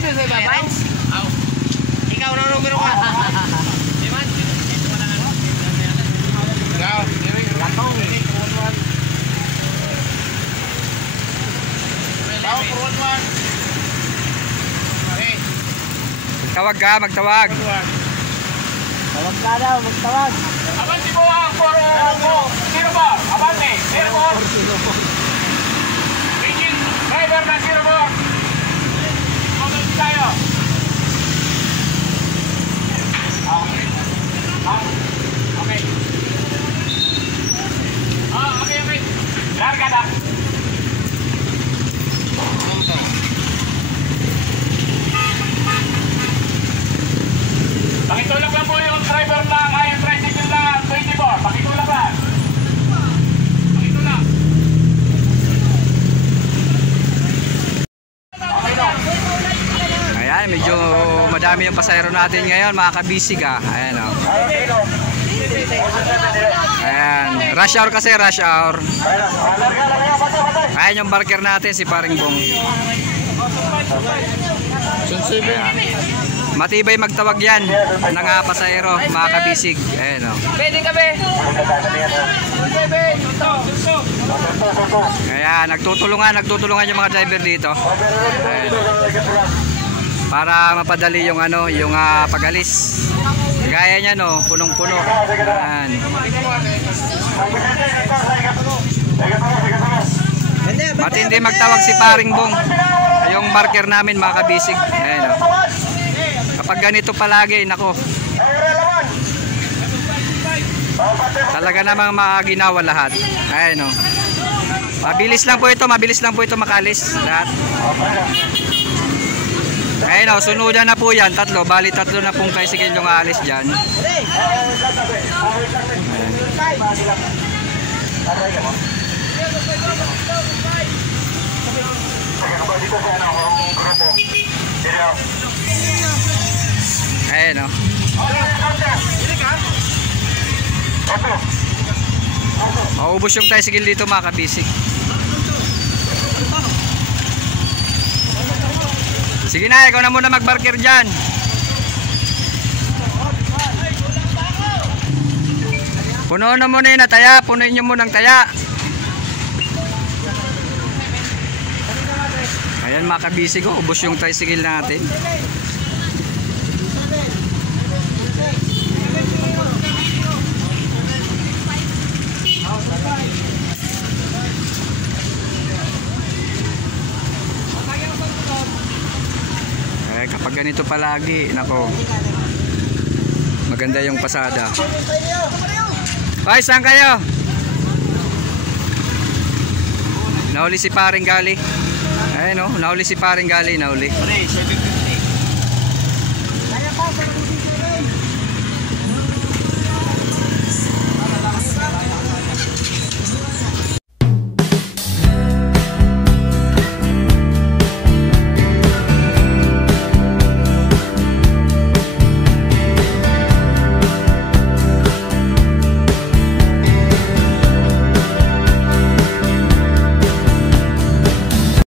doon sa ibabay? Ikaw na numero ka. Diman? Ikaw, latong. Tawag ka, magtawag. Tawag ka daw, magtawag. Abante po ang poro mo. Sino ba? Abante. Sino po? Engine driver na sino po? Tutuloy tayo. Okay. Okay. Larga na. Pakitulak lang po yung driver ng Hayon Tricycle na 24. Pakitulak lang. Pakitulak. Okay na. Ayan, medyo madami yung pasahero natin ngayon, mga kabisig ah. Ayan o. Ayan, rush hour kasi, rush hour. Ayan yung barker natin, si Paring Bong. Matibay magtawag yan ng pasahero, mga kabisig. Ayan o. Pwede ka be? Ayan, nagtutulungan yung mga driver dito. Ayan. Para mapadali yung yung pag-alis. Gaya niya no, punong-puno. Ayan. Matindi magtawag si Paring Bong. Yung marker namin, mga kabisig. Ayan o. Kapag ganito palagi, nako. Talaga namang makaginawa lahat. Ayan o. Mabilis lang po ito makalis lahat. Ayun o, sunudan na po yan, tatlo. Bali tatlo na pong tricycle yung aalis dyan. Ayun o. Maubos yung tricycle dito, mga kabisig. Sige na, ikaw na muna mag-barker dyan. Puno na muna yung taya. Punuin nyo muna ang taya. Ayan, mga kabisig ko, ubos yung tricycle natin. Kapag ganito palagi, nako, maganda yung pasada. Ay, saan kayo? Nahuli si Paring Gali. Ayun o, nahuli si Paring Gali, nahuli.